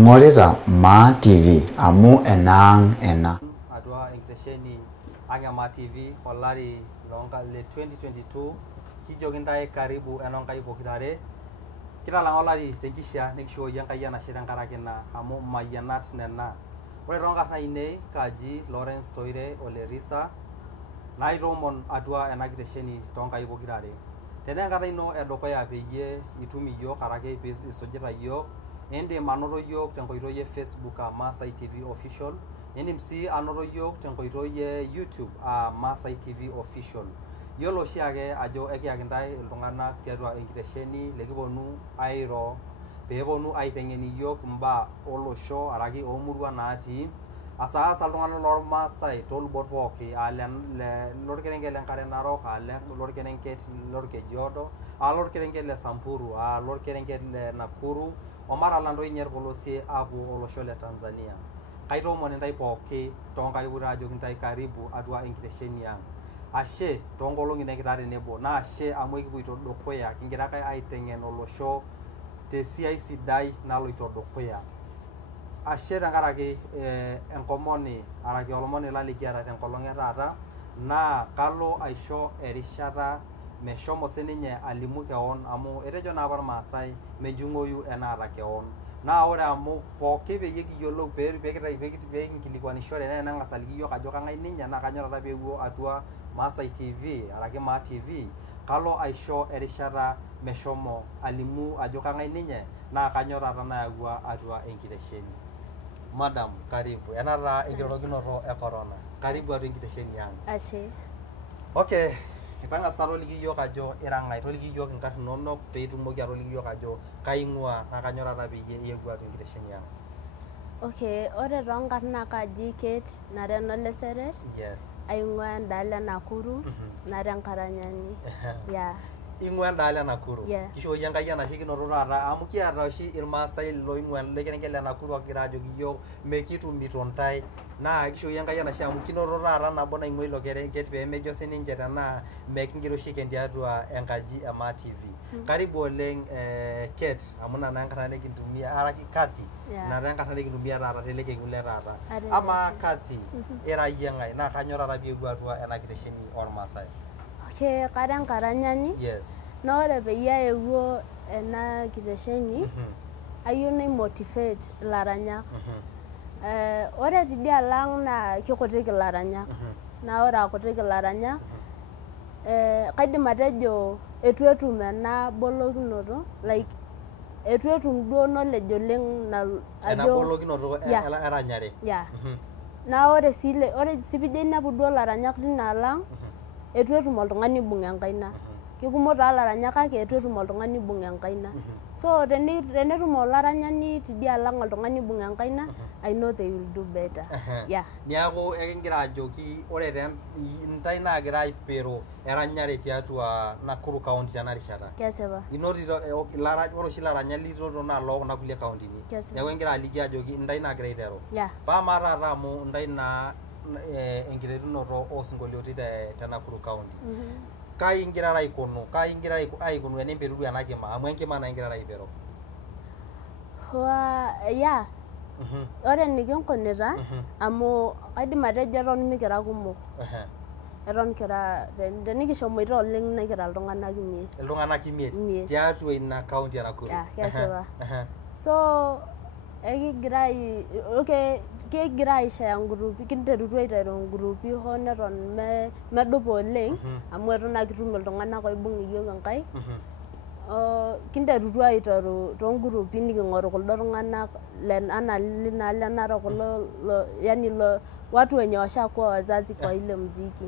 Ingorita Ma TV amu enang ena. Adwa enkitesheni anya Ma TV olari longa le 2022 kijogintae karibu enonkai pokirare kitalang olari tenkisha nikisho yankai yana shira nkarakina amu mayanat nena ore ronga naine kaji Lawrence Toire Olerisa nairomon adwa enakitesheni tonkai pokirare tenenkata ino edukuya peyie itumi yok arake isujita yok indim anoto yok tenkoitoi e Facebook Maasai TV Official indim si anoto yok tenkoitoi e YouTube Maasai TV Official yolo shiake ajo ekiakintae iltung'anak tiatua enkitesheni lekiponu airo peeponu aiteng'eni yok mbaa olosho araki omurua natii asa iltung'anak lormaasai tolubot pooki lorkerenket lenkare narok lorkerenket lorkejiodo lorkerenket le Samburu lorkerenket le Nakuru omara lando inyer polosie apu olosho le Tanzania kaitoomon intae pooki tonkai ura ajo kintae karibu atua enkitesheni ang ashe tonkolong'i nekira tenebo na ashe amu ekipuoito dukuya kingira ake aiteng'en olosho tesiai sidai naloito dukuya ashe tenkaraki enkomoni araki olomoni lalikiata tenkolong etaata naa kalo aisho erishata meshomo sininye alimu keon amu etejo naa apa irmaasai mejung'oyu enaata keon naa ore amu pooki peyie kiyiolou pekinkilikwanishore neng'as aliki yiok ajo kang'ae ninye naa kanyo taata peewuo atua Maasai TV araki Ma TV kalo aisho erishata meshomo alimu ajo kang'ae ninye naa kanyo taata nayawua atua enkitesheni. Madam, karibu. Enata enkirorokinoto e corona. Karibu atua enkitesheni ang. Ashe. Okay. Kitang'asa toliki yiok ajo irang'ae, toliki yiok inkarn inonok peitumoki atoliki yiok ajo kaing'ua naa kanyo taata peyie iyewuo atua enkitesheni ang. Okay, ore toonkarn naa kaji Kate Nareno Leseret. Yes. Aing'ua endaalo e Nakuru, nara Enkaranyani. Yeah. Ing'ua endaalo e Nakuru. Yeah. Kishooki Enkai enashe kinoto taata amu kiata oshi irmaasai loing'ua lekerenket le Nakuru ogira ajoki yiok mekitumito ntae naa kishooki Enkai enashe amu kinoto taata nabo naing'ua ilo kerenket peemejo sininche tenaa mekingira oshi aiken tiatua enkaji e Ma TV. Karibu oleng Kate amu ina naa enkarna nikintumia araki Kathy. Ina taa enkarna nikintumia taata tele kekun le taata. Ama Kathy ira yie ng'ae naa kanyo taata piewuo atua ena kitesheni ormaasai. Okay, kara Enkaranyani. Yes. Na ore peyie aewuo ena kitesheni ayieu naimotivate ilaranyak. Ore tidialo ang' naa kikutik ilaranyak. Naa ore akutik ilaranyak kaidim atejo etu etum ena bolokinoto like etu etum duo knowledge oleng ajo ena bolokinoto eranyare. Yeah. Naa ore sii pijo inepu duo ilaranyak tinaalo ang' etu etum oltung'ani ibung' enkaina. Kekumok taa ilaranyak kake etu etum oltung'ani ibung' enkaina. So tenetum olaranyani tidialo ang' oltung'ani ibung' enkaina, I know they will do better. Yeah. Niaku ekingira ajoki ore ntae naagira aipero eranyare tiatua Nakuru County tena rishata. Kesipa. Inotito ore oshi ilaranyak linoto naa loo kuna kulie kauntini. Niaku ekingira aliki ajoki ntae naagira aiteru. Yeah. Paamaa taata amu ntae naa enkiterunoto osinkolioiti te Nakuru County. Kai ingira aikonu enemperudu ena kima amu enkima naa ingira aipero. Yeah. Ore nikinkonita amu kaidim atejo eton mikira kumok. Eton kira tenikishomoita oleng nekira iltung'anak 5. Iltung'anak 5 tiatua ina county ya Nakuru. Yeah, kesipa. So kegira aishaya ngurupi, kinterutua aiteru ngurupi hoo neton medupa oleng amu eton ake kitum iltung'anak oibung' iyiok enkaik. Kinterutua aiteru toongurupi niking'oru kuldo tung'anak anaa linaalo Narok yani watu wenye washakuwa wazazi kwa ile muziki.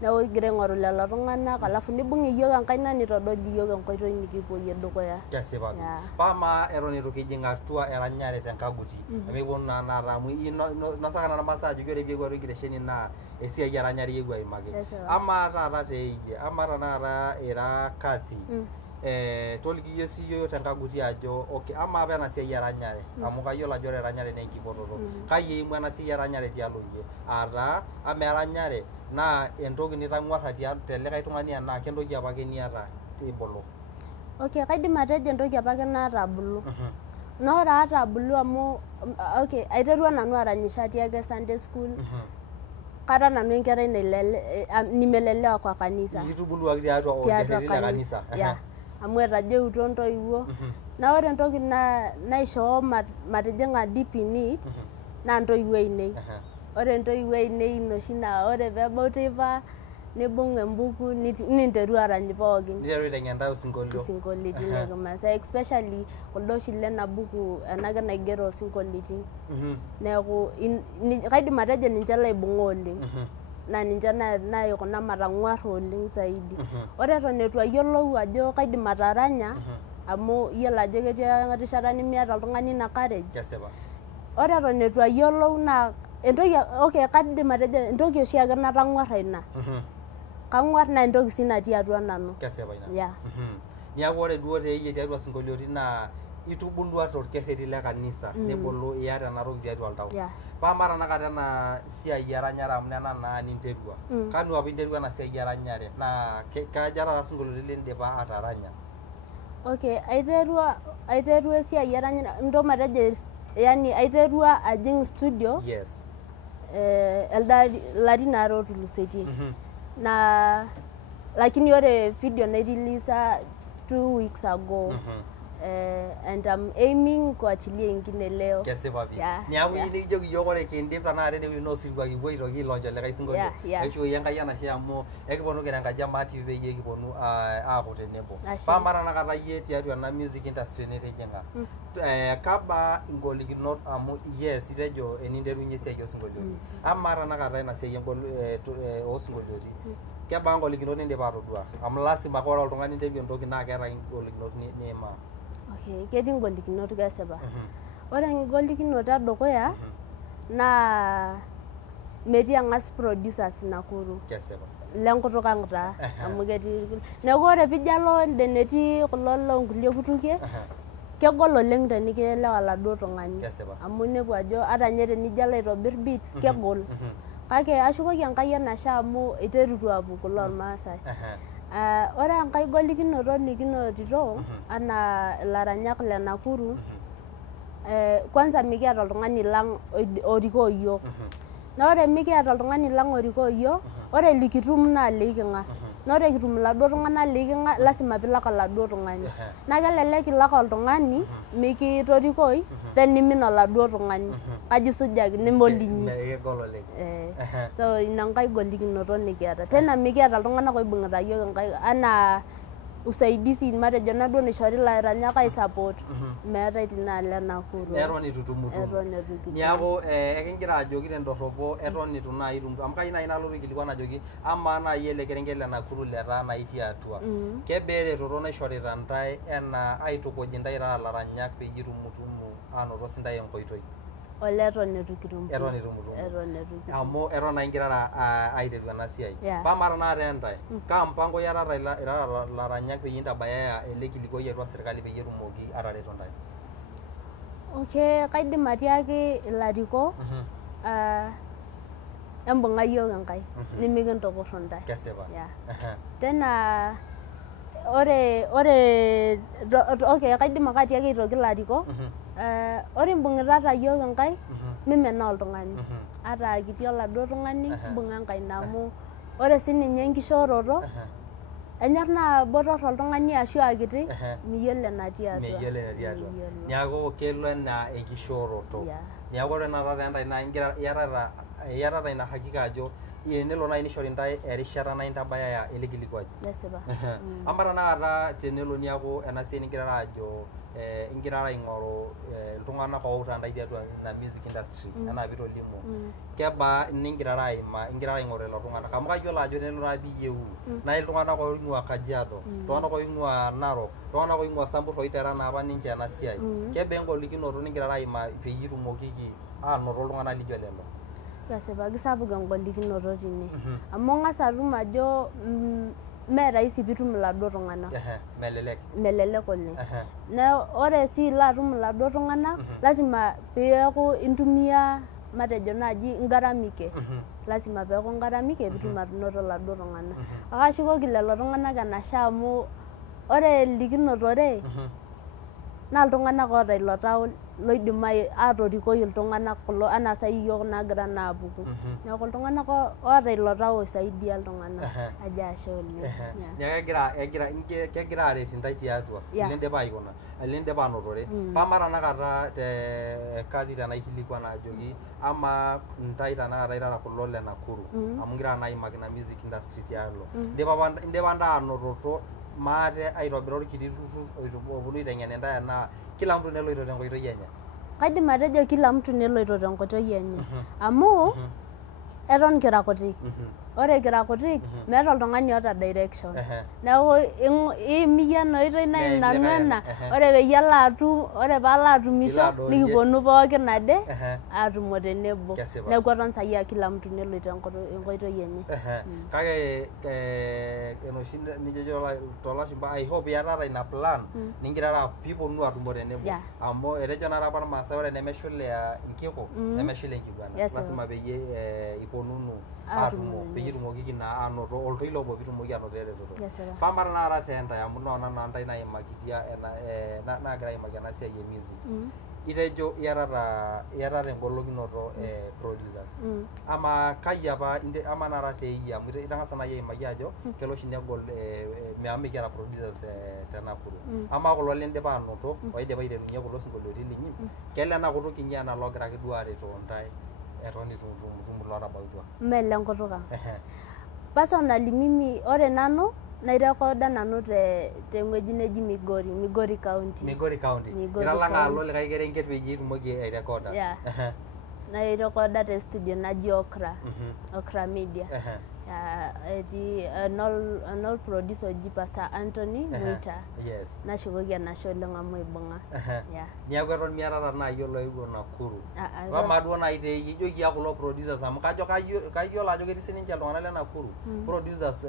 Neeku kigira aing'oru lelo tung'anak alafu nibung' iyiok enkaina nitodol iyiok enkoitoi nikipuoyie dukuya. Kesipa. Paamaa eton itu kijing' atua eranyare tenkaguti. Emekiponu naa naata amu inosaka nena masaa ajoki ore piewuo atua enkitesheni naa esiai eranyare iyewuo aimaki. Ama taata teeyie, ama tanakata ira Kathy. Toliki yie siiyio tenkaguti ajo okay ama apa ena siai eranyare amu kayiolo ajo ore eranyare naa enkipototo. Kai eimu ena siai eranyare tialo yie? Aataa ama eranyare naa entoki nitang'uarra telikae tung'ani enaa kentoki apake niata ibulu. Okay, kaidim atejo entoki apake naata abulu. Na ore ata abulu amu okay, aiterua nanu aranyisho atii ake Sunday school. Kara nanu enkerai nimelelewa kwa kanisa. Itubuluaki tiatua orkereri le kanisa. Yeah. Amu etajeutuo ntoiwuo. Na ore entoki naishoo matijing'a deep in it naa ntoiwuo ainei. Ore ntoiwuo ainei inoshi naa ore peebau teipa nibung embuku ninteru arany pookin. Niteru aiteng'en ntae osinkolio. Isinkolioitin le Kimaasai, especially kuldo oshi lena buku enake naigero osinkolioitin. Neeku kaidim atejo ninche laibung'a oleng. Na ninche naikuna matang'uarra oleng zaidi. Ore eton eitu ayiolou ajo kaidim ataranya, amu iyiolo ajo ketii erishata nimiata oltung'ani ina courage. Kesipa. Ore eton eitu ayiolou naa entoki kaidim atejo entoki oshiake natang'uarra ina. Kang'uarr naa entoki sii natii atua nanu. Kesipa ina. Yeah. Niaku ore duo teeyie tiatua sinkolioitin naa itubulua torkerreri le kanisa nebolo iyata ena toki tiatua oltau. Paa mara tenakata ena siai eranyare amu nena naa ninterua. Kanu apa interua ena siai eranyare naa kaja taata sinkolioitin lindipa ataranya? Okay, aiterua esiai eranyare ndo matejo yani aiterua ajing studio. Yes. Larin aare otulusoitie. Na lakini ore video naireleasa 2 weeks ago. And I'm aiming kuachilia ingine leo. Kesipa pii. Niaku nijoki yiok ore kindip tanakata enewueji naa osirua kipuo aitoki launch likae sinkolio. Aishooi Enkai enashe amu ekiponu kira enkaji e TV peyie kiponu aaku tenebo. Paa mara tenakata yie tiatua ena music industry nitijing'a. Kaba ingolikinot amu yes itejo eninterunye esiai osinkolioitin. Ama tenakata ina siai osinkolioitin. Kebaa ingolikinot nindipa atodua? Amu lasima ake ore oltung'ani interua entoki naa keeta ingolikinot niimaa. Okay, ketii ingolikinot kesipa. Ore engolikinoto edukuya naa metii ang'as producers Nakuru. Kesipa. Lenkutuk ang' taa amu ketii. Neeku ore piijo alo ende netii kulo loonkulie kutukie, kegol oleng tenikielewa laduo tung'ani. Amu inepu ajo ata ninye tenijo alo aitobirr beats kegol. Kake ashukoki Enkai enashe amu iterutua apuku lormaasai. Ore enkae golikinoto nikinotito anaa ilaranyak le Nakuru, kwanza mikiata oltung'ani lang' orikoo yiok. Na ore mikiata oltung'ani lang' orikoo yiok, ore likitum naa liking'a. Na ore kitum iladuo tung'anak liking'a lasima pilak oladuo tung'ani. Na kelelek ilak oltung'ani mikitorikoi then nimin oladuo tung'ani. Kaji isujaki nemolinyi. Kegol oleng. So ina nkae golikinoto nikiata. Tena mikiata iltung'anak oibung'ita yiok enkae anaa usaidizi matejo naduo naishori ilaranyak aisupport meetai tinaalo e Nakuru. Eton itu tumutum. Niaku ekingira ajoki tendorropo eton itu naaji itum amu kayieu naaji nalotu aikilikuan ajoki amaa naaji ele kerenket le Nakuru letaa naa itii atua. Kebaa eretoto naishorita ntae enaa aitukuj ntae taa ilaranyak peyie itumutumu anoto sintae enkoitoi? Ole eton itu kitum. Eton itu mutum. Amu eton naa ingirara aiteru ena siai. Paa mara tenakata entae, kaa mpango iatata irara ilaranyak peyie intabaya ele kilikuai atua serkali peyie etumoki atareto ntae? Okay, kaidim atiaki ilarikok embung'a yiok Enkai nimikintoporro ntae. Kesipa. Tena ore okay, kaidim ake atiaki aitoki ilarikok ore imbung'itata yiok Enkai mimenaa oltung'ani. Ata kiti oladuo tung'ani imbung'a enkaina amu ore sininye enkishooroto enyorr naa botorr oltung'ani ashu akiti miyiolo enatii atua. Miyiolo enatii atua. Niaku kelo enaa enkishooroto. Niaku ore tenakata entae naa iyatata ina hakika ajo enelo naaji nishori ntae erishata naa intabaya ele kilikuai. Kesipa. Ama tenakata tenelo niaku ena siai ningirara ajo ingirara aing'oru iltung'anak outaa ntae tiatua ina music industry enaa piitolimu. Kebaa ningirara aimaa ingirara aing'oru lelo tung'anak amu kayiolo ajo tenelo naa piiyieu naa iltung'anak oing'ua Kajiado, iltung'anak oing'ua Narok, iltung'anak oing'ua Sambur oitera naapa ninche ena siai. Kebaa engolikinoto ningirara aimaa peyie itumokiki anoto iltung'anak lijo lelo? Kesipa kisapuk engolikinoto tine. Amu ing'as atum ajo mee rahisi piitum iladuo tung'anak. Melelek oleng. Na ore sii ilo atum iladuo tung'anak lasima peeku intumia matejo naaji ingaramike. Lasima peeku ingaramike piitum anoto iladuo tung'anak. Akashukoki lelo tung'anak enashe amu ore likinotore naa iltung'anak oota ilo tau loidim atorikoi iltung'anak kulo anaa sai iyiok naagira naapuku neeku iltung'anak oota ilo tau oisaidia iltung'anak ajo ashe oleng. Neeku kegira aret intae tiatua lindipa anotore pama tanakata te kazi tenaikilikuan ajoki ama intae tanakata irara kulo le Nakuru amu ngira naa aimaki ina music industry tialo indipa ntae anototo maate aitobira orkiti turrur oponu aiteng'en intae enaa kila mtu neloito tenkoitoi enye. Kaidim atejo kila mtu neloito tenkoitoi enye amu eton kira kutik. Ore kira kutik meeta oltung'ani oota direction. Neeku iimiyie ena oitoi naim nanu ena ore paalo atumisho nikiponu pookin ade aatumo tenebo. Neeku eton saia kila mtu neloito enkoitoi enye. Kake enoshi nijojo toolashumba I hope iyatata ina plan ningirara piiponu atumo tenebo amu etejo naa apa irmaasai ore nemeshulea inkiko nemeshula enkiguana. Lasima peyie iponunu atumo peyie itumokiki naa anoto oltoilo obo piitumoki anoto eretoto. Pama tanakata teendae amu noona naa ntae naimakitia nagira aimaki ena siai e music. Itejo iyatata engolokinoto producers. Ama kai apa ama nara teiyie amu itang'asa nai aimaki ajo kelo oshi negol amu mikiata producers te Nakuru. Ama kulo lindipa anoto oidipa aiterunye kulo sinkolioitin linyi kele ena kutuk inyi ena logira ake duo aretoo ntae eton itu itum lotabautua. Mele enkutuk ang'. Personally mimi ore nanu nairekoda nanu teng'ueji neji Migori County. Migori County. Italang'a alo likae kerenket peyie itumoki airekoda. Nairekoda te studio naji Okra Media. Etii enol producer oji Pastor Anthony Muita. Nashukoki enashe oleng amu ibung'a. Niaku eton miatata naaji oloewuo Nakuru. Ama duo naaji teeyie ijoki kulo producers amu kajo kayiolo ajo ketii sininche iltung'anak le Nakuru producers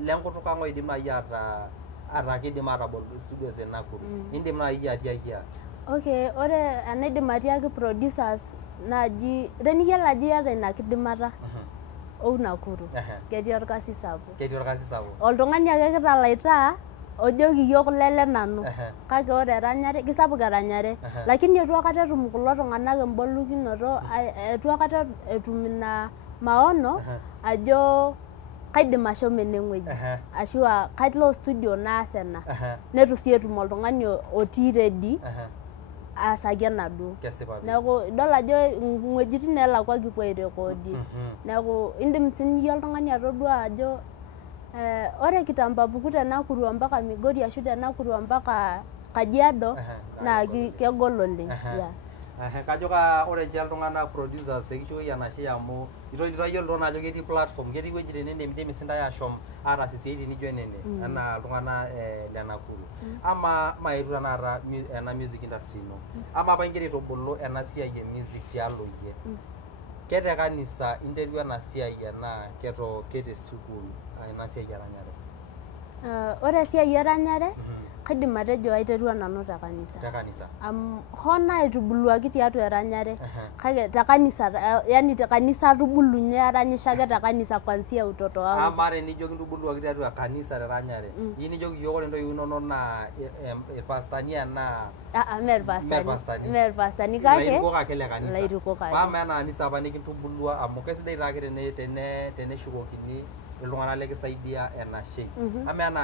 lenkutuk ang' oidim naaji ataa kidim atabol studios e Nakuru. Indim naaji atiaki. Okay, ore enaidim atiaki producers naaji teniyiolo ajo iyata ina kidimata Nakuru. Ketii orkasi sapuk. Oltung'ani ake kitalaita ojoki iyiok lele nanu. Kake ore eranyare kisapuk eranyare. Lakini etu akata etum kulo tung'anak embolokinoto etu akata etum ina maono ajo kaidim ashomo enewueji ashu kailo studio naas ena. Netu sii etum oltung'ani otii ready aasaki enaduo. Neeku idol ajo ing'uejitin neelakwa kipuo airekodi. Neeku indim siiyie oltung'ani atodua ajo ore kitambo apuku te Nakuru mpaka Migori ashu te Nakuru mpaka Kajiado naa kegol oleng. Kajo ore nche iltung'anak producers ekishukoki enashe amu itayiolo ajo ketii platform ketii wuejitin niindim sintae ashom ataas isiaitin nijo enene enaa iltung'anak le Nakuru. Ama maetu tanakata ena music industry ino. Ama apa ingira aitubulu ena siai e music tialo iyie. Kete kanisa interua ena siai enaa kete sukuul ena siai eranyare. Ore esiai eranyare kaidim atejo aiterua nanu te kanisa. Hoo naitubuluaki tiatua eranyare kake te kanisa yani te kanisa atubulunye aranyisho ake te kanisa kwanzia utoto wangu. Ama nijo kintubuluaki tiatua kanisa teranyare. Yie nijoki iyiok ore intoiwuo inonok naa irpastani enaa Mer pastani kake lairukok ake le kanisa. Pama ena kanisa apa nikintubulua amu kesidai taake teneshukokini iltung'anak lekisaidia enashe. Ama ena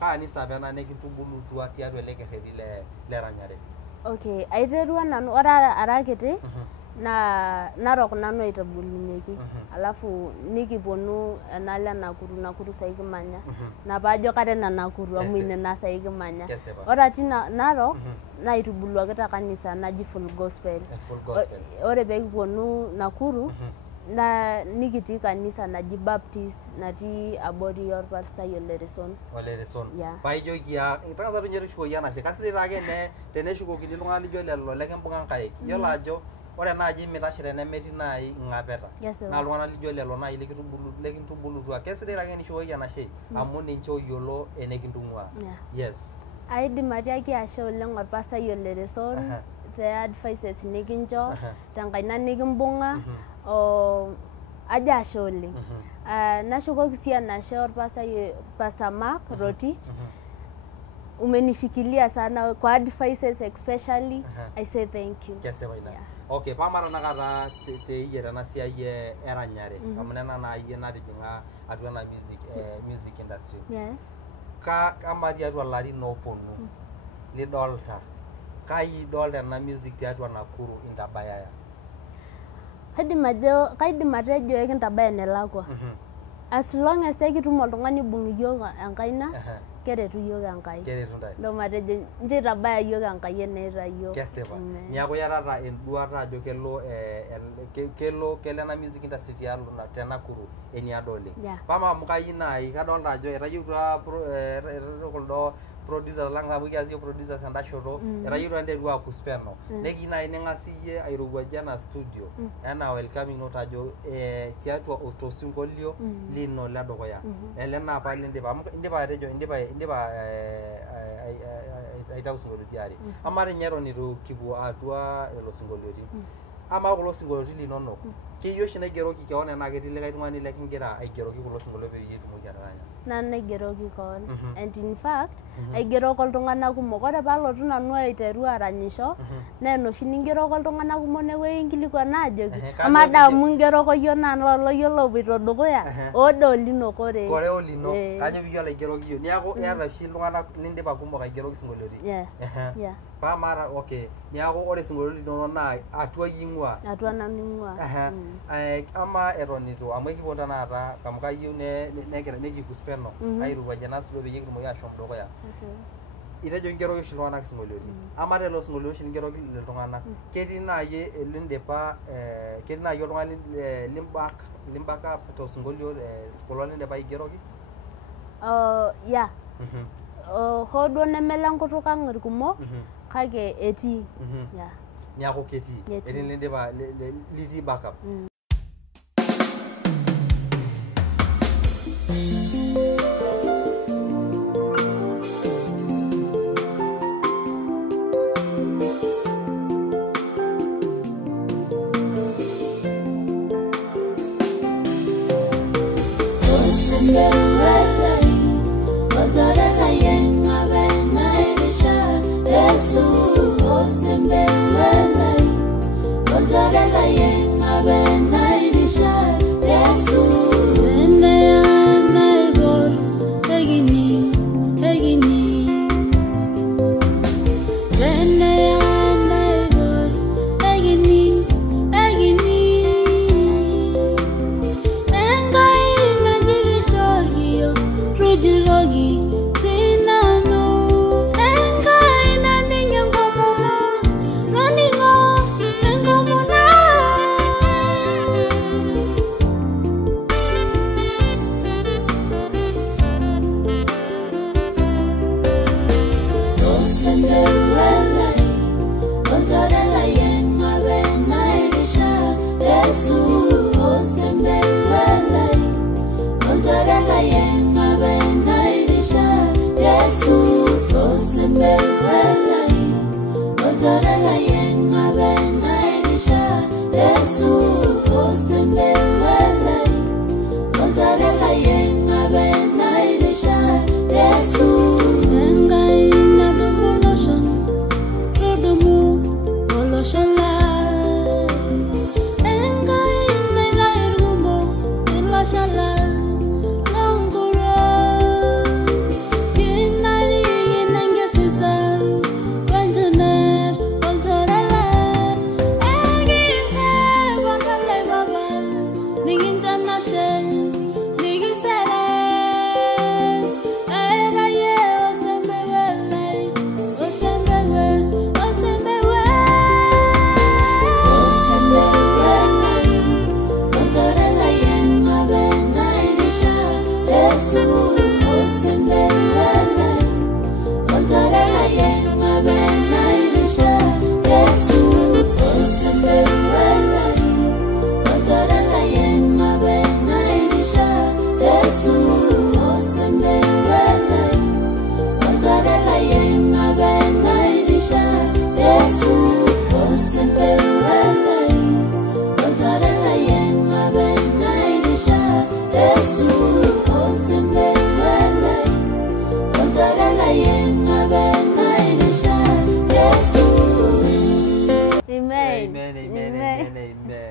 kanisa apa ena nikintubulutua tiatua ele kerreri le ranyare. Okay, aiterua nanu ore ara kiti naa Narok nanu aitubulunyeki. Alafu nikiponu enalo Nakuru sai kimanya. Na paajo katena Nakuru amu ine naa sai kimanya. Ore atii Narok naitubuluaki te kanisa naji Full Gospel. Ore pee kiponu Nakuru na nikitii kanisa naji Baptist natii abori orpastai Olereson. Paijoki itang'asa tunye tushukoki enashe. Kasidai taake teneshukokini iltung'anak lijo lelo lekimbung'a nkaik. Iyiolo ajo ore naaji mitashe tenemetii naaji ing'apeta. Naa iltung'anak lijo lelo naaji lekintubulutua. Kesidai taake enishukoki enashe amu ninche oyiolo enekintung'ua. Aidim atiaki ashe oleng orpastai Olereson te advices nikincho tenkaina nikimbung'a ajo ashe oleng. Nashukoki sii enashe orpastai Pastor Mark Rotich umenishikilia sana kwa advices especially. I say thank you. Kese baina. Yeah. Okay, pamara nakata te yera na sia ye eranyare. Amunena na ye na dijinga atwa na music industry. Yes. Ka amari atwa lari no ponu. Li dolta. Kai dolta na music ti atwa Nakuru intabaya. Kaidim atejo ekintabaya nelakwa. As long as kitum oltung'ani ibung' iyiok enkaina, keretu iyiok Enkai. Keretu ntai. Ndo matejo nche itabaya iyiok Enkai eneita iyiok. Kesipa. Niaku yarata enduata ajo kelo ena music industry tialo te Nakuru eniadole. Pama mukai nai kadolta ajo etayeutua kuldo producer lang amu kiasi producers enda shoto etayeutua nderu akuspeno. Neki nai ning'asiyie airowuajia na studio. Ena welcoming note ajo tiatua otosingolio lino ledukuya. Ele na apa lindipa amu indipa atejo indipa aitau singolio tiare. Amare nyero nitu kipu atua elo singolioti. Ama kulo singolioti linonok. Kiyoshi naigeroki keon ena ketii likae tung'ani lekingira aigeroki kulo singolio peyie itumoki ataranya. Nanu naigeroki keon. And in fact, aigeroko iltung'anak kumok. Ore paalotu nanu aiteru aranyisho, naa enoshi ningeroko iltung'anak kumok newuoi nkilikuana ajoki ama damu ingeroko iyiok naa lolo iyiok lopoito dukuya oodo olino kore. Kore olino. Kanyo piyiolo aigeroki iyiok. Niaku iyata oshi iltung'anak lindipa kumok aigeroki singolioti. Yeah. Pamara okay. Niaku ore singolioti linono naa atua ying'ua. Atua nanu ing'ua. Ama etonito amu ekipuo tanakata amu kayieu negira nekikuspeno airowuajia na studio peyie kitumoki ashom dukuya. Itejo ingeroki oshi iltung'anak singolioti. Ama lelo singolioti oshi ningeroki iltung'anak. Ketii naaji lindipa ketii naaji oltung'ani limbaka tosingolio kulo lindipa aigeroki? Yeah. Hoo duo nemele enkutuk ang' irkumok kake etii. Yeah. Niaku ketii. Etii lindipa litii backup. Wanjana,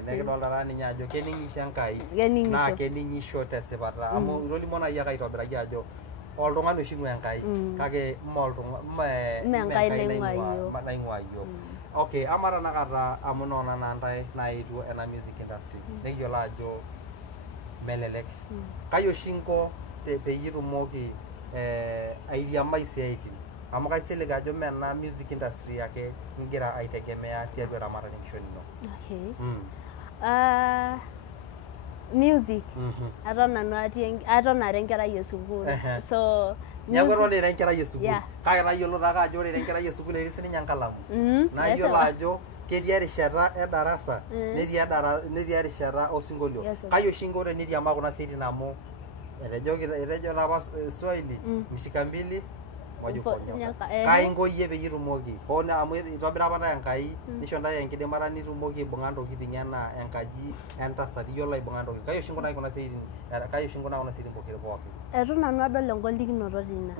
nekidolta ninye ajo keningisho Enkai Keningisho. naa keningisho tesipata amu itolimuo nai ake aitobiraki ajo oltung'ani oshi ng'ua Enkai kake Mee Enkai naing'ua iyiok. naing'ua iyiok. Okay, ama tanakata amu noona naa ntae naetuo ena music industry nekiyiolo ajo melelek. Kai oshi inko peyie itumoki airiamai isiaitin amu kaisilig ajo mee ena music industry ake ingira aitegemea tiatua eramatare enkishon ino. Okay. Music. Aton are enkerai esukuul. So Niaku ore enkerai esukuul. Yeah. Kake tayiolo taake ajo ore enkerai esukuul etii sininye enkalamu. Nayiolo ajo ketii erishata edarasa netii erishata osinkolio. Kai oshi inko teniriamaa kuna siaitin amu etejo apa Swahili mshika mbili wajuponyoka. Kai inko iyie peyie itumoki amu itobira apa ntae Enkai nisho ntae enkidimata nitumoki aibung'a ntokitin enaa enkaji entasat iyiolo aibung'a ntokitin. Kai oshi inkunaki kuna siaitin pokira pookin. Etu nanu adol engolikinoto tina.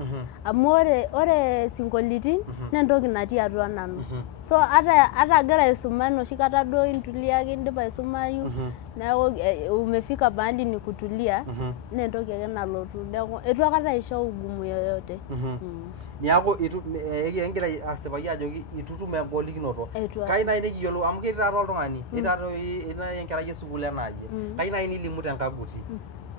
Amu ore sinkolitin naa entoki natii atua nanu. So ata agira aisuma enoshi kata duo intulia ake indipa aisumayu neeku umefika mahali ni kutulia naa entoki ake nalotu. Neeku etu akata aisho ugumu yoyote. Niaku egira asipaki ajoki itutum engolikinoto. Kai nai nikiyiolou amu ketii taata oltung'ani etii enkerai esukuul enaayie. Kai nai nilimu tenkaguti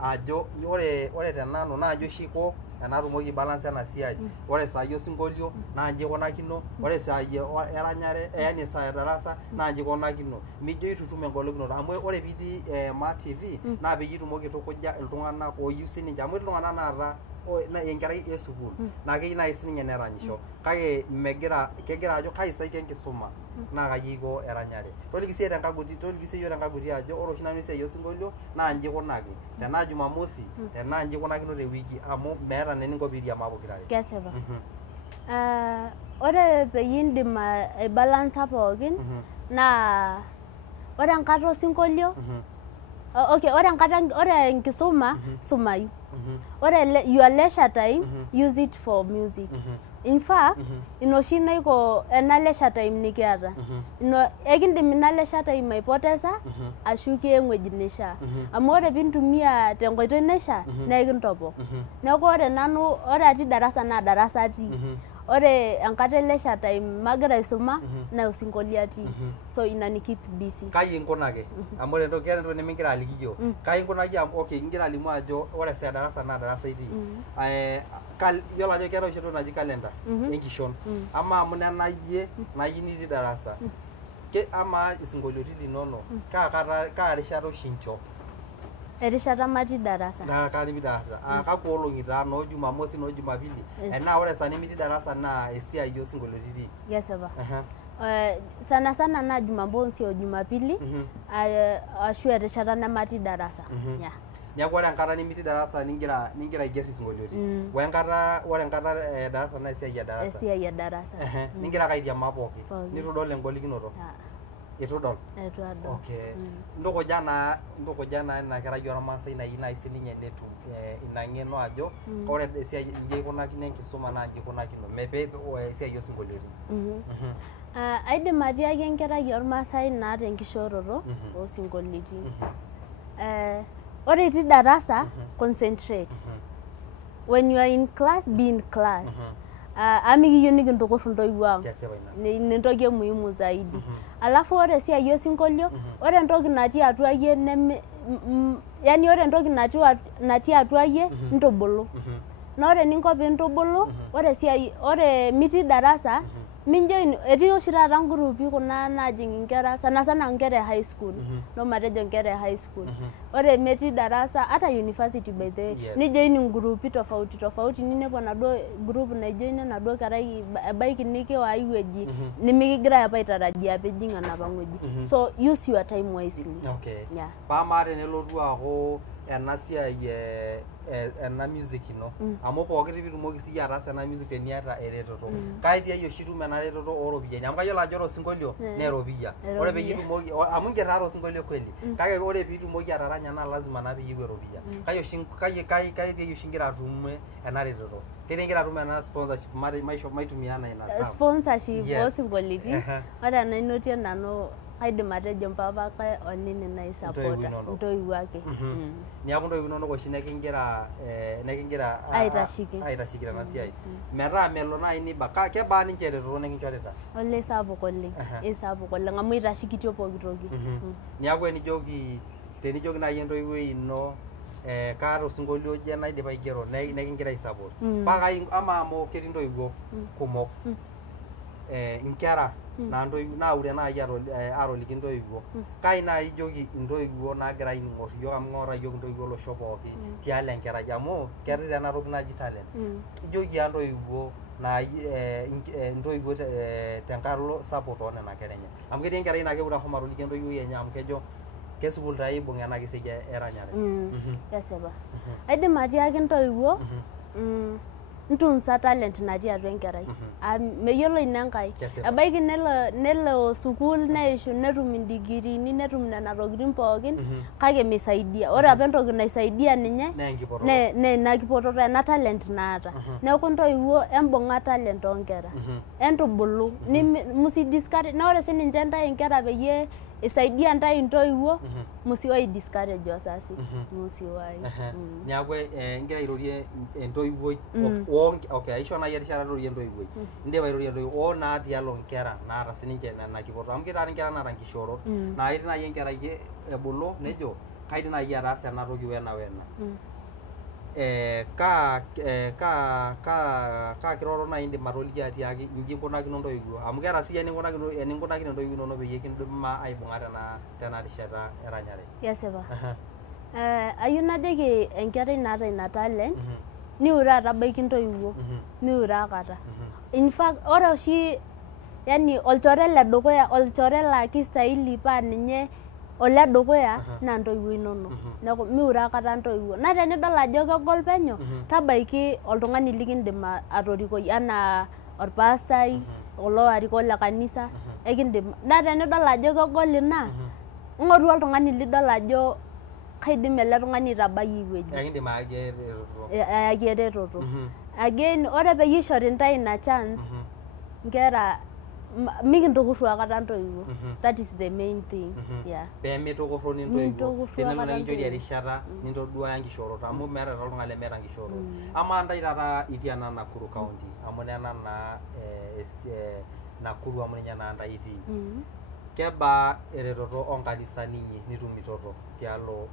ajo ore tenanu naa ajo shiko enatumoki balance ena siai. Ore saai osinkolio naa nji ikunakino, ore saai eranyare yani saa edarasa naa nji ikunakino. Mijo itutum engolikinoto amu ore piitii Ma TV naa peyie itumoki tukuja iltung'anak ooyieu sininche amu iltung'anak naata enkerai esukuul naa keyieu nai sininye neranyisho kake kegira ajo kai saiki enkisuma naa kaji iko eranyare. Toliki siiyie tenkaguti ajo ore oshi nanu esiai osinkolio naa nji ikunaki. Tenaa Jumamosi tenaa nji ikunakino tewiki amu meeta naa eninko piiriamaa pokirare. Kesipa. Ore peyie indim aibalansa pookin naa ore enkata osinkolio okay, ore enkisuma sumayu. Ore your leisure time use it for music. In fact, inoshi naiko ena leisure time nikiata. Ekindim ina leisure time aipotesa ashukie ewueji neishaa. Amu ore pintumia tenkoitoi naishaa naa ekintopok. Neeku ore nanu ore atii darasa naa darasa atii. Ore enkata leisure time magira aisuma na osinkolio atii. So ina ni keep busy. Kai inkunaki amu ore entoki nemingira aliki iyiok. Kai inkunaki amu okay ingira alimu ajo ore saa darasa naa darasa itii. Yiolo ajo keeta oshi entoki naji kalenda enkishon. Ama amu nena yie nitii darasa. Ama isinkolioitin linono kaa rishata oshi incho? Erishata matii darasa. Naa kanipi darasa. Kakwa olong'i taa noo Jumamosi noo Jumapili. Enaa ore saa nimitii darasa naa esiai osinkolioitin. Kesipa. Sana naa Jumamosi o Jumapili ashu erishata nematii darasa. Yeah. Niaku ore enkata nimitii darasa ningira aigerr isinkolioitin. Ore enkata darasa naa esiai edarasa. Esiai edarasa. Ningira ake airiamaa pookin. Nitodol engolikinoto. Itodol. Etu adol. Okay. Ntukuja naa ina kerai ormaasai nai sininye netum ina ng'eno ajo ore esiai nji ikunakino enkisuma naa nji ikunakino. Mepe esiai osinkolioitin. Aidim atiaki enkerai ormaasai naata enkishooroto osinkolioitin. Ore itii darasa concentrate. When you are in class, be in class. Amikiyieu nikintukurr intoiwuo ang'. Ina entoki muhimu zaidi. Alafu ore esiai osinkolio, ore entoki natii atua yie yani ore entoki natii atua yie ntubulu. Na ore eninko piintubulu, ore mitii darasa minjoin etii oshi taata ngurupi kuna naajing' inkera sana nkera e high school. No matejo nkera e high school. Ore metii darasa hata university by the way. Nijoin ngurupi tofauti ninepu enaduo group naijoin enaduo kerai ebaiki nikiwa ai wueji nimikigira apa aitarajia piijing' enapa wueji. So use your time wisely. Okay. Yeah. Pama tenelotu aaku ena siai ena music ino amu pookin piitumoki siyie ataasa ena music teniata eretoto. Kai tiai oshi itum ena retoto ooropiyiani amu kayiolo ajo ore osinkolio naa eropiyia. Ore peyie itumoki amu ingerr taata osinkolio kweli. Kake ore piitumoki ataranya naa lazima naa peyie epuo eropiyia. Kai tiai oshi ingira atum ena retoto. Ketii ingira atum ena sponsorship maitumia ena ina. Sponsorship osinkolioitin. Ore enainotie nanu kaidim atejo mpapa kai onini naisupporta ntoiwuo ake. Niaku ntoiwuo inonok oshi nekingira aitashiki tena siai. Metaa melo nai nibaka kebaa ninche eretoto nikinchorita. Ole sapuk oleng. Isapuk oleng amu itashikitio pooki toki. Niaku tenijoki nai entoiwuoi ino kaata osinkolio oje naidipa aigero nekingira aisupport. Paka ama amu ketii ntoiwuo kumok inkera naure nai aroliki ntoiwuo. Kai nai ijoki ntoiwuo naagira aing'or iyiok amu ng'ora iyiok ntoiwuo olosho pooki tialo enkerai amu ketii ena toki naji talent. Ijoki ntoiwuo ntoiwuo tenkalo support onena kera enye. Amu ketii enkerai naa keure ashomo atoliki entoiwuoi enye amu kejo kesukul taa ibung ena kisej eranyare. Kesipa. Aidim atiaki ntoiwuo ntunza talent natii atua enkerai. Meyiolo ina enkai. Ebaiki nelo sukul neishu netum indigirini netum nena tokitin pookin kake misaidia. Ore apa entoki naisaidia ninye nee ina kipototo ena talent naata. Neeku ntoiwuo embung'a talent oonkera. Entubulu musidiscourage. Na ore sininche ntae inkera peyie isaidia ntae ntoiwuo musiwai discourage wasasi. Musiwai. Niaku ingira airorie entoiwuoi okay aisho nai erishata airorie entoiwuoi. Indipa airorie entoiwuoi naa tialo nkera naata sininche nena kipoto. Amu ketii nkera naata nkishoorot. Naa etii nai enkerai ebulu nejo kaidim nai ataasa ena toki wena. Kaa kiroro nai indim atoliki atiaki inji inkunakino ntoiwuo. Amu keeta siyie eninkunakino ntoiwuo inonok peyie kindim aibung'a tena rishata eranyare. Kesipa. Ayieu najoki enkerai naata ina talent niure atabaiki ntoiwuo. Miure akata. In fact, ore oshi yani olchore ledukuya, olchore laa kistahili paa ninye ole dukuya naa ntoiwuo inonok. Neeku miure akata ntoiwuo. Na tenidol ajo kegol penyo tabaiki oltung'ani likindim atorikoi anaa orpastai, kulo arikok le kanisa ekindim. Na tenidol ajo kegol ina ng'oru oltung'ani lidol ajo kaidim ele tung'ani aitabai iwueji. Ekindim ayaki eretoto. Again, ore peyie ishori ntae ina chance nkera mikintukurru akata ntoiwuo. That is the main thing. Yeah. Peemitukurruni ntoiwuo. Tenelo nikinchori erishata nintoduaya nkishoorot amu meeta oltung'ani lemeeta nkishoorot. Ama ntae taata itii ena Nakuru County amu nena naa Nakuru amu ninye naa ntae itii. Kebaa eretoto onkanisani inyi nitumitoto tialo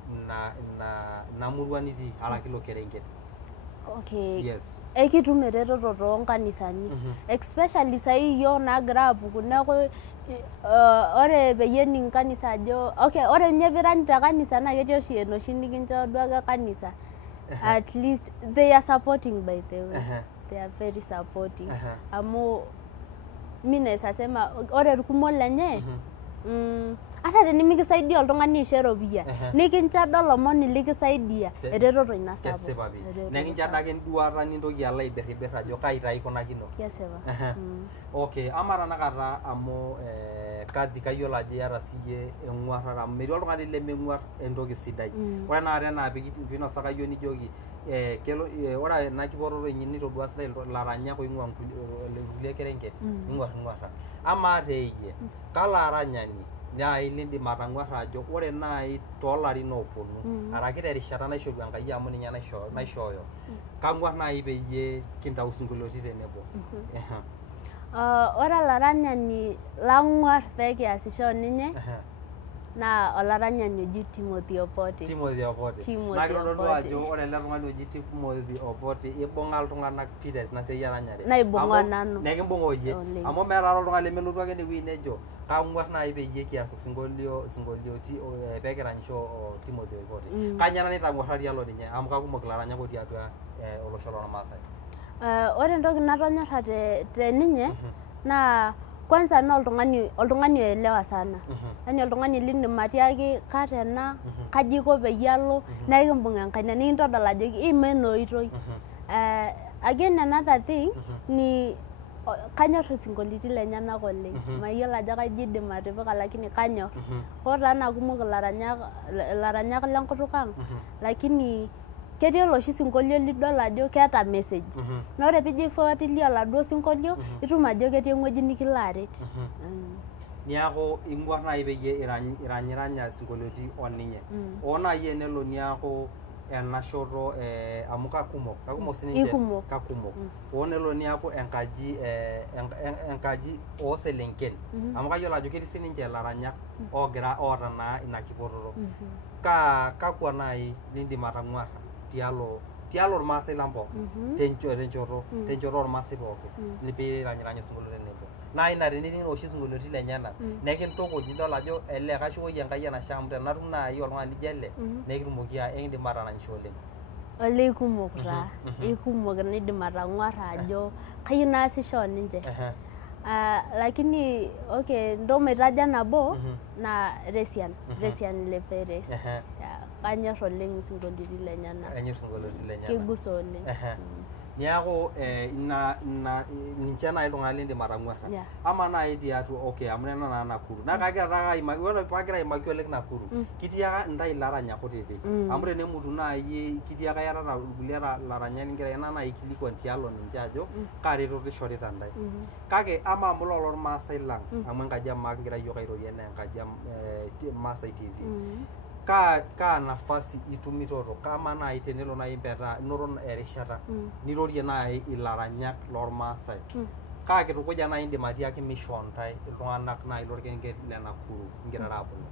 ina murua nitii alaki ilo kerenket. Okay. Yes. Ekitum eretoto toonkanisani. Especially sahi iyiok naagira apuku neeku ore peyie ening kanisa ajo okay, ore nye pirany te kanisa naa ketii oshi enoshi nikincho duake kanisa. At least they are supporting by the way. They are very supporting. Amu mimi naweza sema ore irkumok lenye ata tenimikisaidia oltung'ani aisho eropiyia nikincho dol omoni likisaidia eretoto ina sapuk. Kesipa pii. Nekincho adake enduata nintoki alo aiberriber ajo kai taa ikunakino. Kesipa. Okay, ama tanakata amu kayiolo ajo iyata siyie eng'uarrata amu metii oltung'ani lemeng'uarr entoki sidai. Ore naata enaa piinosaka iyiok nijoki ore ena kipototo inyi nitodua sidai ilaranyak oing'ua nkulie kerenket ning'uarring'uarra. Ama teeyie kalo aranyani nai lindim atang'uarra ajo ore nai toolarin ooponu araki terishata naishoru Enkai amu ninye naishooyo kang'uarr nai peyie kintau sinkolioitin tenebo. Ore olaranyani lang'uarr peekiasisho ninye naa olaranyani oji Timothy Opote. Naa kitodolu ajo ore ele tung'ani oji Timothy Opote ibung'a iltung'anak pii tena siai eranyare. Naibung'a nanu. Nekimbung'a oyie. Amu meeta oltung'ani lemelotu ake enewueji nejo kang'uarr nai peyie kias sinkolioiti peekiranyisho Timothy Opote. Kanyoo naitang'uarra tialo ninye amu kakumok ilaranyak otii atua olosho lormaasai. Ore entoki natonyorra te ninye naa kwanza na oltung'ani oelewa sana. Yani oltung'ani lindim atiaki kaata ena kaji iko peyie alo nekimbung' enkaina nikintodol ajoki iima ena oitoi. Again another thing ni kanyorr isinkolioitin lenyenak oleng. Mayiolo ajo kaji idim atipika lakini kanyorr. Hoo taa naa kumok ilaranyak lenkutuk ang' lakini ketii oloshi sinkolio lidol ajo keeta message. Ore piijo aifuatilia oladuo sinkolio itum ajo ketii ewueji nikilo aret. niaku ing'uar nai peyie iranyiranya sinkolioiti oninye onayie nelo niaku ena shoto amu kakumok sininche kakumok onelo niaku enkaji oselenken amu kayiolo ajo ketii sininche laranyak oota naa ina kipototo kakwa nai nindim atang'uara tialo irmaasai lang pookin tenchoto ormaasai pookin nipiranyiranya osinkolio tenebo naa ina tenining oshi sinkolioiti lenyenak nekintukuj nidol ajo ele kashukoki Enkai enashe amu tenatum nai oltung'ani lijo ele nekitumoki ekindim ataranyisho oleng. Ole kumok taa ikumok nidim atang'uara ajo kayieu naasisho ninche lakini okay ndo maitaja nabo na Resian Leperes kanyor oleng isinkolioiti lenyenak kigusa oleng niaku ina ninche nai iltung'anak lindim atang'uara ama nai tiatu okay amu nena naa Nakuru naa kagira taa aimaki oleng Nakuru kitiaka ntai laranyak kutitik amu tenemutu nai kitiaka yatata irkulie laranyak lingira ena nai ikilikwan tialo ninche ajo kaaretoto ishorita ntai kake ama amu lolo irmaasai lang amu enkaji ama kingira yiok airorie enaa enkaji Maasai TV ka nafasi itumitoto kama nai tenelo nai metaa inoto erishata nirorie nai ilaranyak lormaasai kitukuja nai indim atiaki mishontai iltung'anak nai lorkerenket le Nakuru ingira raabulu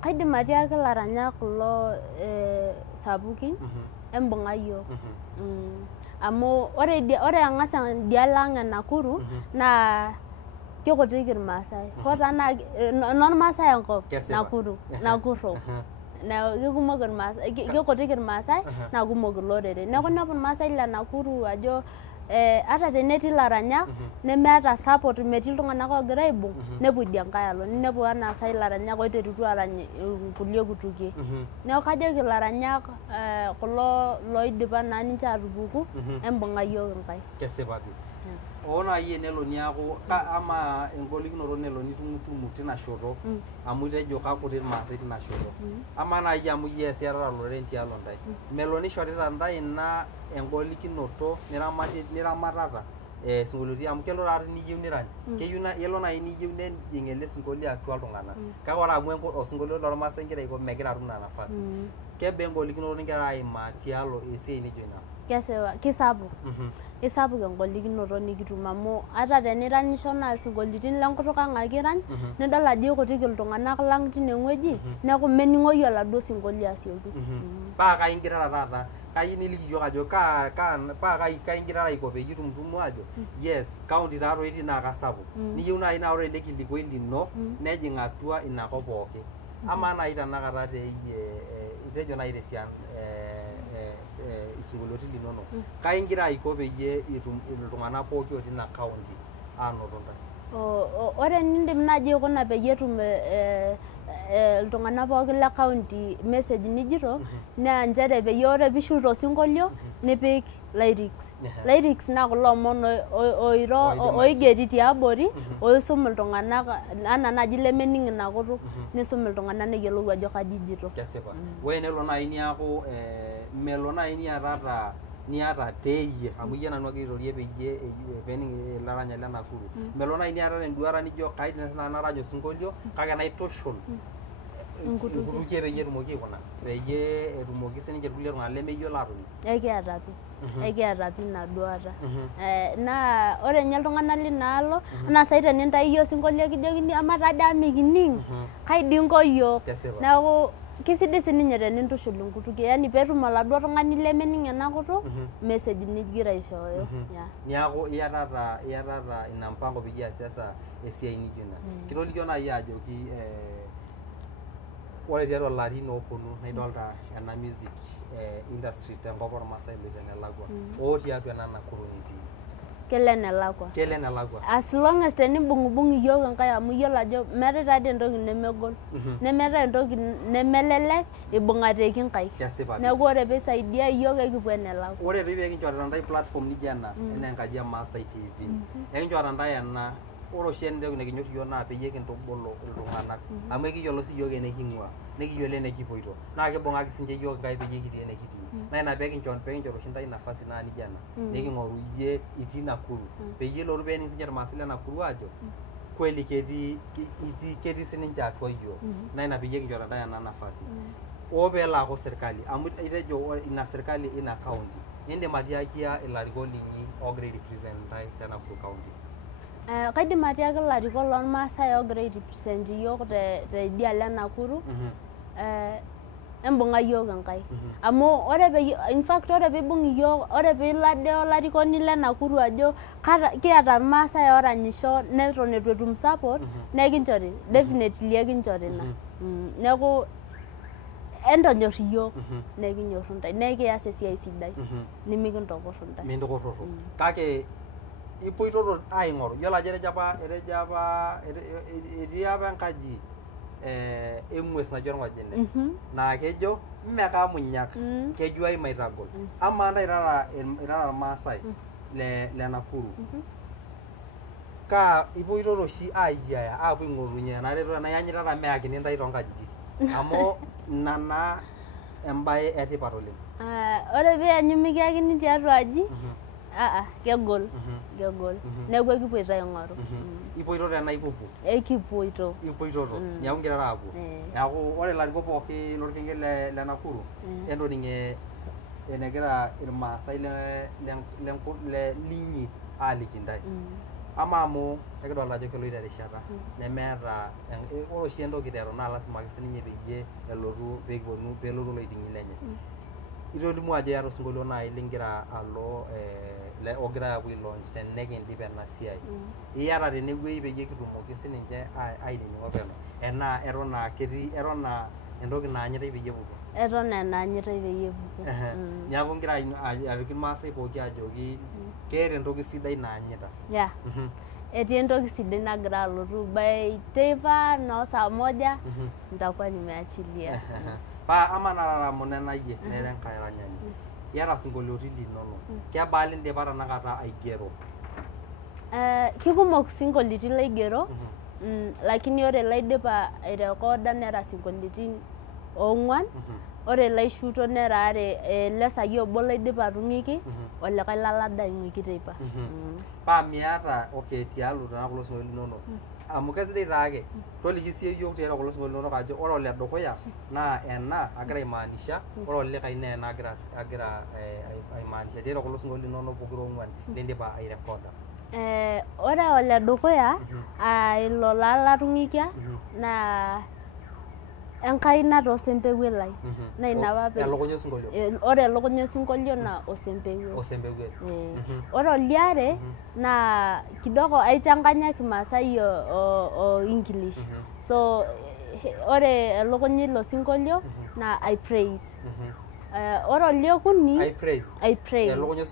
kaidim atiaki ilaranyak kulo sapukin embung'a yiok amu ore ang'as idialo ang' e Nakuru naa kikutik irmaasai hota naa normaasai enkop Nakuru na kikumok irmaasai kikutik irmaasai na kumok iloreren neeku inepu irmaasai le Nakuru ajo ata tenetii laranyak nemeeta support metii iltung'anak ogira aibung nepuo idia nkae alo ninepu anaa sai laranyak oiterutua arany kulie kutukie neeku kajoki laranyak kulo loidipa naa ninche atupuku embung'a yiok inkae kesipa pi ona yie nelo niaku ama engolikinoto nelo nitumutumu tina shoto amu itejo kakuti irmaasai tina shoto ama nai amu yie siarara loreren tialo ntai melo nishorita ntai na engolikinoto niramatata sinkolioiti amu kelo taata niyieu nirany keyieu yelo nai niyieu nejing ele sinkolio atua iltung'anak kake ore amu osinkolio lormaasai ingira aiko megira atum ina nafasi kebe engolikinoto ningira aimaa tialo esiai nijo ina kisapuk isapuk engolikinoto nikitum amu ata teniranyisho naa sinkolioitin lenkutuk ang' ake irany nidol ajo ikutik iltung'anak lang' tinewueji neeku mening'oyu oladuo sinkolio asioki paa kaingirara taata kayieu niliki yiok ajo paa kaingirara aiko peyie itumutumu ajo yes county taatoi tii naa kasapuk niyieu nai naa ore ele kilikuai lino nejing atua ina kop pooki ama nai tanakata itejo nai Resian isinkolioitin linonok kaingira aiko peyie itum iltung'anak pooki otii ina county anoto ntai ore nindim naji aikuna peyie etum iltung'anak pooki le county message nijito naa nchere peyie ore piishoot osinkolio nipik lyrics naa kulo omon oiro oigeri tiabori oisum iltung'anak anaa naji lemening ina kutuk nisum iltung'anak neyiolou ajo kaji ijito kesipa ore nelo nai niaku melo nai niata teeyie amu yie nanu agira airorie peyie pening ilaranyak le Nakuru melo nai niata enduata nijo kaidim narany osinkolio kake naitushul inkutukie peyie etumoki aikuna peyie etumoki sininche irkulie tung'anak lemeyiolo atony ekiata pi ina duata naa ore nye iltung'anak linaalo anaa sai tenintai yiok osinkolio kijokini ama tadia mikining kaidingo yiok neeku kisidai sininye tenintushul inkutukie yani peetum oladuo tung'ani lemening ena kutuk message nigira aishooyo niaku iyatata ina mpango peyie iasasa esiai nijo ina kitolikio nai ajoki ore tiatua larin oponu naidolta ena music industry tenkop ormaasai loito enelakwa tiatua ena Nakuru nitii kelo enelakwa as long as tenibung'ubung iyiok enkae amu iyiolo ajo meetai taadi entoki nemegol nemeetai entoki nemelelek ibung'ateki nkaik neeku ore piisaidia iyiok ekipuo enelakwa ore toi pekinchorita ntae platform nijo ena enaa enkaji Maasai TV ekinchorita ntae ena ore oshi entoki nekinyor yiok naa peyie kintubulu iltung'anak amu ekiyiolo sii yiok eneking'ua nekiyiolo enekipoito naa kibung'aki sinche yiok nkae peyie kitii enekitii naa ina pekinchor oshi ntae nafasi naa nijo ena neking'oru yie itii Nakuru peyie elotu peening sinche irmaasai le Nakuru ajo kweli ketii sininche atua yiok na ina peyie kinchorita ntae ena nafasi peelo aaku serkali amu itejo ina serkali ina county indim atiakia ilarikok linyi ogira represent ntae te Nakuru county. Kaidim atiaki ilarikok lormaasai ogira represent yiok te idialo Nakuru embung'a yiok enkai amu in fact ore piibung yiok, ore piilo ade olarikoni le Nakuru ajo kiata irmaasai oranyisho neton itu etum support nekinchori definitely ekinchori ina neeku entonyor yiok nekinyorru ntae nekias esiai sidai nemikintokorru ntae. Mintokorro kake ipoitoro aing'oru yiolo ajo etejo apa etii apa enkaji eng'ues najo orng'ojine naa kejo mmekamunyak kejo ai maitagol ama ntae irara irmaasai le Nakuru ka ipoitoro oshi ayiaya apuo aing'orunye ena reto nayanyitata meakini ntae toonkajijik amu ina naa embae etipat oleng. Ore pianyu mikiakini tiatua aji kegol neeku ekipoito aing'oru. Ipoito tena ipuopuo? Ekipoito. Ipoitoto neeku nkirara apuo. Neeku ore ilarikok pooki lorkerenket le Nakuru entoning'e enegira irmaasai le linyi aaliki ntae ama amu ekidolta ajo keloito erishata nemeeta ore oshi entoki iteru naa lasima ake sininye peyie elotu peelotu oloiting'i lenye. Itolimu ajo iyata osinkolio naaji ligira alo ogira apuo ai-launch tenekindip ena siai. Iyata tenewueji peyie kitumoki sininche ainining'o peno enaa eton entoki naanyitae peyie epuku. Eton enaanyitae peyie epuku. Neeku ngira aliki irmaasai pooki ajoki keeta entoki sidai naanyita. Etii entoki sidai nagira alotu by teipa saa moja nitakuwa nimeachilia. Ama narara monenayie nera enkae ranyani. Iyata sinkoliotin linono. Kebaa lindipa tanakata aigero? Kikumok sinkoliotin laigero lakini ore laidipa airekoda nera sinkoliotin 4 ore laishuto nera are lesayie obo laidipa atung'iki olikae lalada aing'iki teipa. Miata tialo tana kulo sinkoliotin linono amu kesidai taake toliki sii yiok tialo kulo sinkoliotin linono ajo ore ole dukuya naa ena agira aimaanisha ore olikae naa ena agira aimaanisha tialo kulo sinkoliotin linono pokira 4 lindipa airekoda. Ore ole dukuya ilo latung'ikia naa enkaina toosempewuo lai na ina apa elukunya osinkolio. Ore elukunya osinkolio naa osempewuo. Ore oliare naa kidogo aichanganya Kimasai o English so ore elukunya ilo sinkolio naa I praise. Ore oliokuni I praise elukunya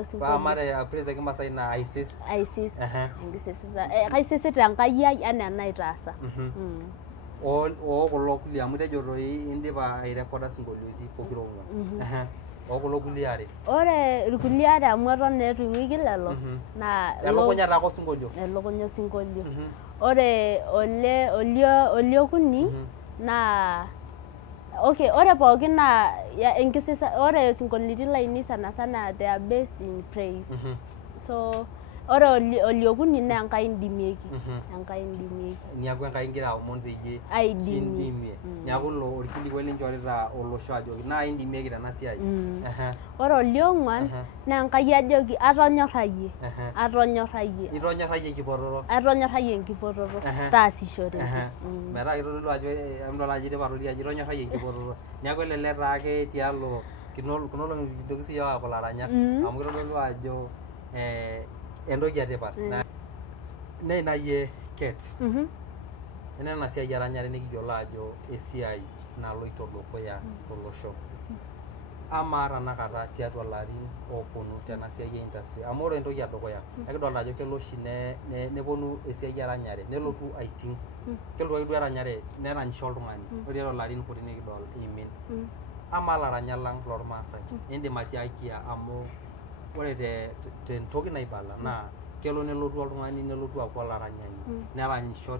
osinkolio. Mare praise Kimasai naa aisis. Kaisisita Enkai ai enaa enaitaasa. Kulo kulie amu tejo toi indipa airekoda sinkolioitin pokira 4 kulo kulie are. Ore irkulie are amu eton eitu ing'iki lelo naa elukunya taake osinkolio. Elukunya osinkolio. Ore oliokuni naa ore pookin naa ore sinkolioitin lainei sana they are based in praise. So ore oliokuni naa Enkai indimieki. Niaku Enkai ingira aomon peyie kindimie. Niaku orkilikuai linchorita olosho ajoki naa indimieki tena siai. Ore oliong'uan naa Enkai ajoki atonyorrayie. Itonyorrayie enkipototo. Atonyorrayie enkipototo. Taasishore. Metaa kitodolu ajo emidol ajo idipa atoliki ajo itonyorrayie enkipototo. Niaku elelek taake tialo kunolong'i kintoki siyiok aaku laranyak amu kitodolu ajo entoki etipat naa ina yie Kate. Ena ena siai eranyare nikiyiolo ajo esiai naloito dukuya tolosho. Ama tanakata tiatua larin ooponu tena siai e industry amu ore entoki edukuya ekidolta ajo kelo oshi neponu esiai eranyare nelotu aiting. Kelotu ake duo eranyare neranyisho oltung'ani ore tiatua larin kuti nikidol imin. Ama laranyak lang lormaasai indim atiakia amu ore tentoki naibala naa kelo nelotu oltung'ani nelotu aaku olaranyani neranyisho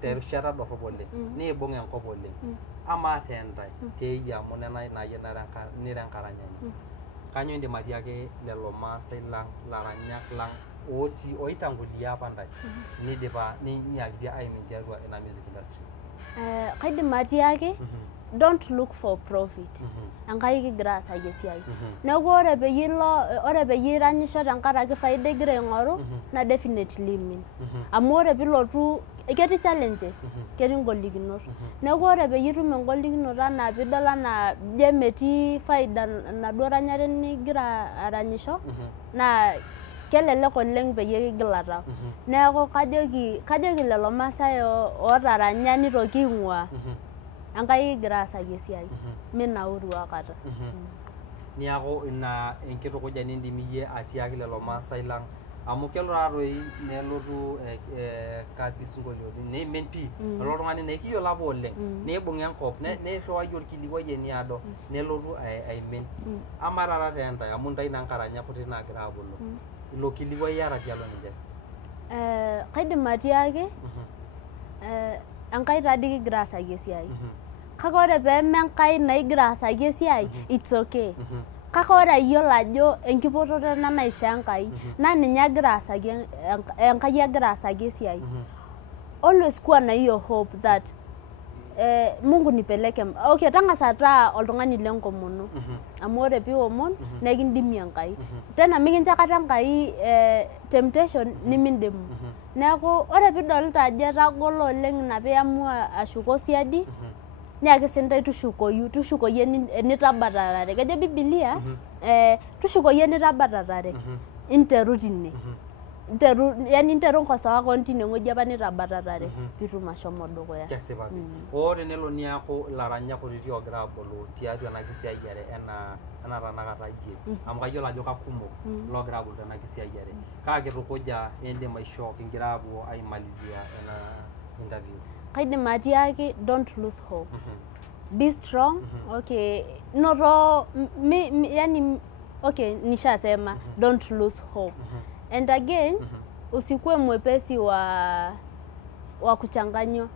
terishata dorrop oleng niibung enkop oleng. Ama teendae tieyie amu nena naayie nira enkaranyani. Kanyoo indim atiaki lelo maasai lang laranyak lang oti oitangulia apa ntai nidipa ninyakitia aimin tiatua ina music industry. Kaidim atiaki don't look for profit. Enkai kigira aasaki esiai. Neeku ore peyie iranyisho tenkaraki faida igira aing'oru na definitely imin. Amu ore pilotu ketii challenges, ketii ngolikinot. Neeku ore peyie itum engolikinoto anaa piidol anaa je metii faida naduo ranyare nigira aranyisho naa kelelek oleng peyie kigil atau. Neeku kajoki lelo maasai ootaranya nitoki aing'ua enkai kigira aasaki esiai minauru akata. Niaku ina enkitukuja nindim iyie atiaki lelo maasai lang amu kelo taatoi nelotu Kathy sinkoliotin neimin pii lelo tung'ani naa kiyiolo apa oleng neibung enkop neirriwaki orkilikwai eniado nelotu aimin. Ama taata teentai amu ntai naa nkaranya kuti naagira aabulu ilo kilikwai iata tialo ninche. Kaidim atiaki enkai taadii kigira aasaki esiai. Kake ore peeme enkai naigira aasaki esiai it's okay. Kake ore iyiolo ajo enkipototo ena naisho Enkai naa ninye egira aasaki Enkai egira aasaki esiai. Always kuwa na hiyo hope that Mungu nipeleke. Okay, tang'asa taa oltung'ani lenkomono. Amu ore piiomon nekindimie Enkai. Tena mikincho akata Enkai temptation nimindimu. Neeku ore piidolita ajo etagolo oleng ina piamua ashuko siadi nyaaki sintai tushukoyie enitabatatare. Kejo Biblia tushukoyie enitabatatare interu tine. Interu nkosa wako tine ng'oji apa nitabatatare piitum ashomo dukuya. Kesipa pi. Ore nelo niaku ilaranyak kutiti ogira abulu tiatua ena kisiayiare ena tanakata iyie amu kayiolo ajo kakumok logira abulu tena kisiayiare. Kaa kitukuja indim aishoo kingira apuo aimalizia ena interview? Kaidim atiaki don't lose hope. Be strong. Okay, noto yani okay nishasema don't lose hope. And again usikue mwepesi wa kuchanganywa.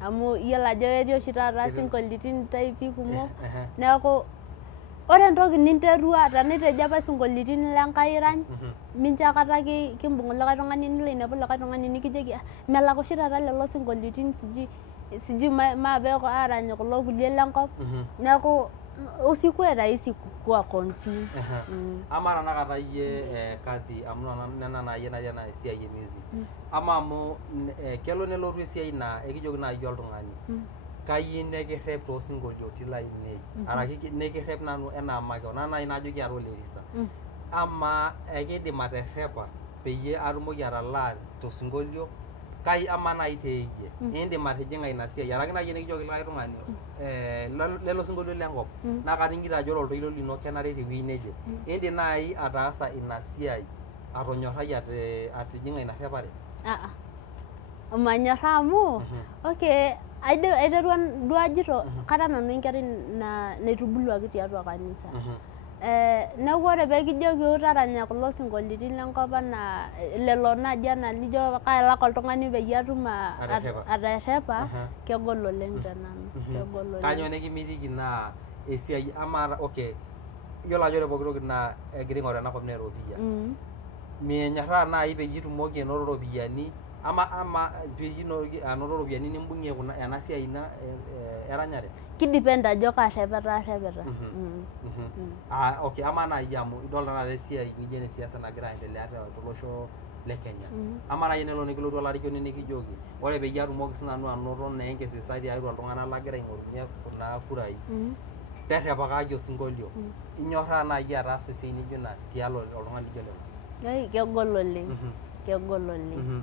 Amu iyiolo ajo etii oshi taata sinkolitin type kumok. Neeku ore entoki ninterua tenetejo apa sinkolitin lenkai irany mincho akata kimbung likae tung'ani nilo ainepu likae tung'ani nikijoki melak oshi taata lelo sinkolitin sijui maape arany kulo kulie lenkop. Neeku usikue rahisi kuwa confused. Ama tanakata iyie Kathy amu nena naa iyie natii ena esiai e music. Ama amu kelo nelotu esiai naa ekijoki naaji oltung'ani kayieu nekirrep toosinkoliotin lainei araki nekirrep nanu enaa makewon naa naaji najoki ara olerisa. Ama ekidim aterrepa peyie atumoki atalaa tosinkolio kai ama naaji teeyie indim atijing'a ina siai araki naaji nikijoki likae tung'ani lelo sinkolio lenkop naa kating'ito ajo ore oltoilo lino kenare tewueji neje. Indim naaji ataasa ina siai atonyorrai atijing'a ina rrepare? Manyorraa amu okay aiterua duo ajito kata nanu enkerai naitubuluaki tiatua kanisa. Neeku ore peekijoki taranya kulo sinkolitin lenkop anaa lelo naaji anaa lijo kaelak oltung'ani peyie atum aterrepa kegol oleng tenanu. Kegol oleng. Kanyoo nekimitiki naa esiai ama okay iyiolo ajo ore pooki toki naa egira aing'oru enakop naa eropiyia. Minyorraa naaji peyie itumoki anoto ropiyiani ama peyie anoto ropiyiani nimbung'ie ena siai ina eranyare? Kidepend ajo karrepeta. Okay, ama naaji amu idol tanakata esiai nijo ene siasa nagira aendelea tolosho le Kenya. Ama naaji nelo nikilotu olarikoni nikijoki ore peyie atumoki sinanu anoto naa enkisisa tiatua iltung'anak lagira aing'orunye kuna kurai terrepakaki osinkolio. Inyorraa naaji ataasa esiai nijo ina tialo oltung'ani lijo lelo? Kegol oleng. Kegol oleng.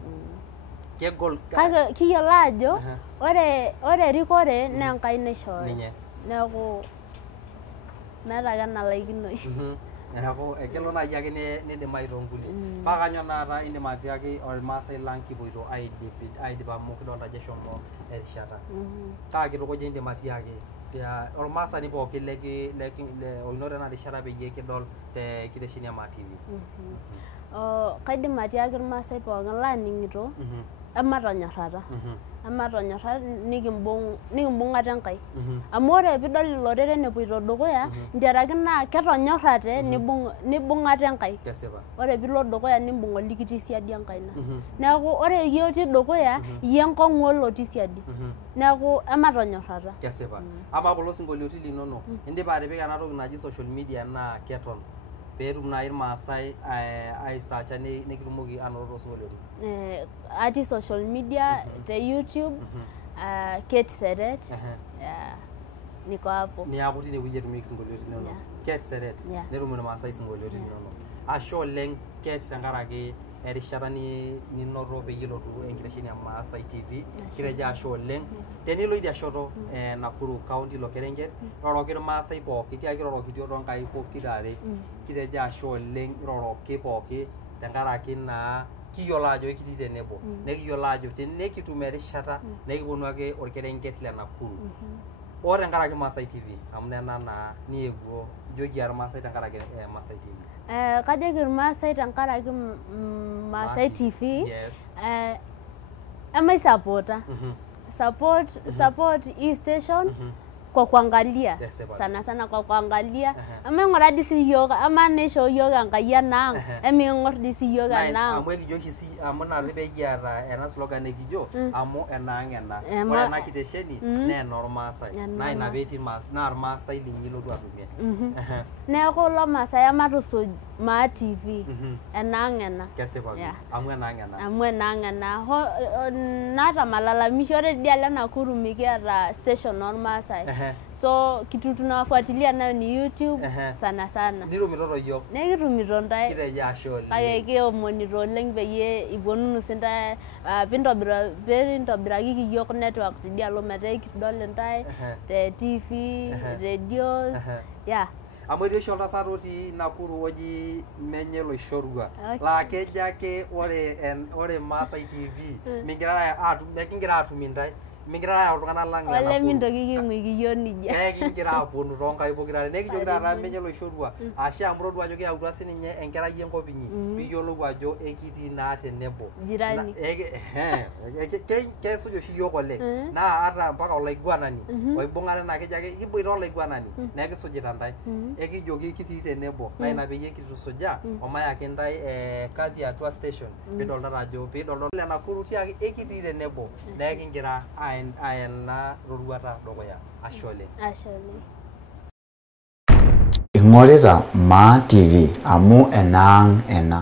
Kegol. Kake kiyiolo ajo ore erikore naa Enkai naishooyo. Neeku meeta ake enalaikinoi. Neeku kelo naaji ake nidimayu toonkulie. Paa kanyoo naata indim atiaki ormaasai lang kipuoito aidip amu kidolta ajo eshomo erishata. Kaa kitukuja indim atiaki ormaasani pookin oinoto ena rishata peyie kidol te kitesheni e Maa TV? Kaidim atiaki irmaasai pookin laaning'ito ematonyorrata. ematonyorra nikimbung'ata enkai amu ore piidol iloreren epoito dukuya ntiaraki naa ketonyorrate nibung'ata enkai ore piilo dukuya nimbung' olikitii siadi enkaina neeku ore iyie otii dukuya iyie enkong'u olotii siadi neeku ematonyorrata kesipa ama kulo sinkolioitin linonok indipa atipika ena toki naji social media naa keton peetum nai irmaasai aisearcha nikitumoki anoto sinkolioitin atii social media te YouTube Kate Seret niko hapo niaku tinewueji etumieki sinkolioitin linonok Kate Seret netum irmaasai sinkolioitin linonok ashe oleng Kate tenkaraki erishata ninoto peyie ilotu enkitesheni ya Maasai TV kireja ashe oleng tenilo idia shoto Nakuru County lo Kerenget roroki irmaasai pooki tiaki roroki toonkai pokirare kireja ashe oleng roroki pooki tenkaraki naa kiyiolo ajo kitii tenebo nekiyiolo ajo tenekitum erishata nekiponu ake orkerenget le Nakuru ore tenkaraki Maasai TV amu nena naa niepuo joki irmaasai tenkaraki Maasai TV kajoki irmaasai tenkaraki Maasai TV emaisupporta support hii station kwa kuangalia sana kwa kuangalia ama ng'ora disi yoga ama nesho yoga ngaya nang eming'or disi yoga nang amwe kijoki si amuna ribegiara ena slogan ekijo amu enang'ena ore ena kitesheni ne normaasai na ina beti na armaasai linyilo tu atumie neeku lo maasai amatusuj Maa TV enang'ena kesipa amu enang'ena nata malalamisho ore diale Nakuru mikiata station ormaasai so kitu tunafuatilia nayo ni YouTube sana nitumito yo nekitumito ntae kireja ashe kake kiomonito oleng peyie iponunu sintae pintobiraki kiyiok network tidialo metaa kidol ntae te TV radios amu etii oshi oltasat otii Nakuru oji menye loishorua laa kejo ake ore Maasai TV mekingira atum intae mingira ayau iltung'anak lang le Nakuru ole mintoki king'ui kiyiok nijia kingira aponu toonkai pokirare nekijoki taata menye loishorua ashe amu todua ajo kiyautua sininye enkerai enkop inyi piiyiolou ajo ekitii naa tenebo jirani kesuj oshi yiok oleng naa ata mpaka olaiguanani oibung'are naa kejo ake kiboita olaiguanani nekisujita ntae ekijoki kitii tenebo naa ina peyie kitusuja omayaki ntae kadhi atua station piidolta ajo le Nakuru tiaki ekitii tenebo nekingira aena roruata dukuya ashe oleng ing'orita Maa TV amu enang' ena